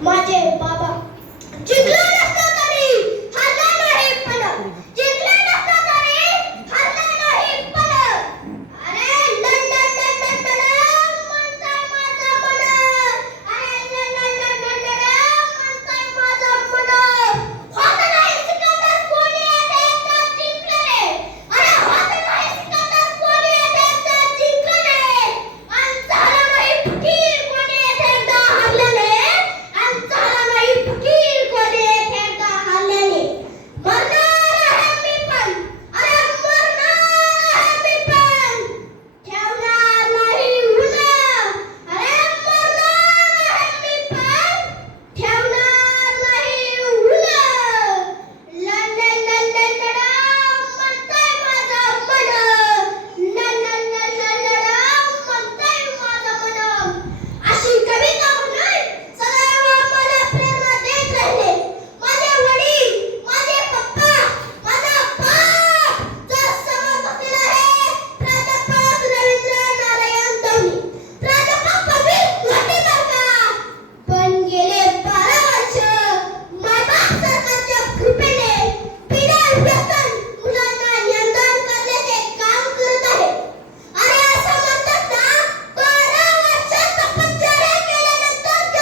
妈妈爸爸。这个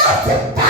nothing